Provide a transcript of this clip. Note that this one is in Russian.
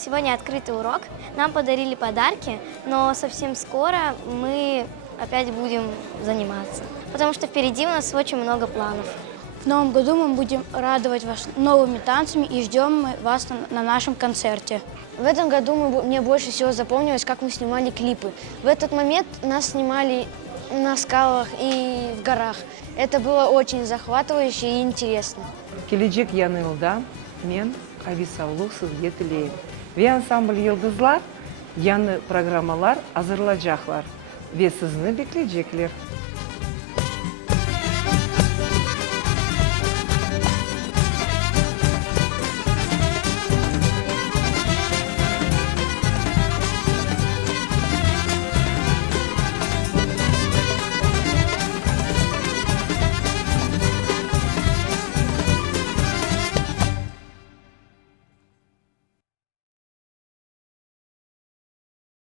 сегодня открытый урок, нам подарили подарки, но совсем скоро мы опять будем заниматься, потому что впереди у нас очень много планов. В новом году мы будем радовать вас новыми танцами и ждем вас на нашем концерте. В этом году мне больше всего запомнилось, как мы снимали клипы. В этот момент нас снимали на скалах и в горах. Это было очень захватывающе и интересно. Келечек Янылда, мен Ависаулу сізге тілеймін. Ве ансамбль Йылдызлар яны программалар азырлажақлар. Ве сізні беклейджеклер.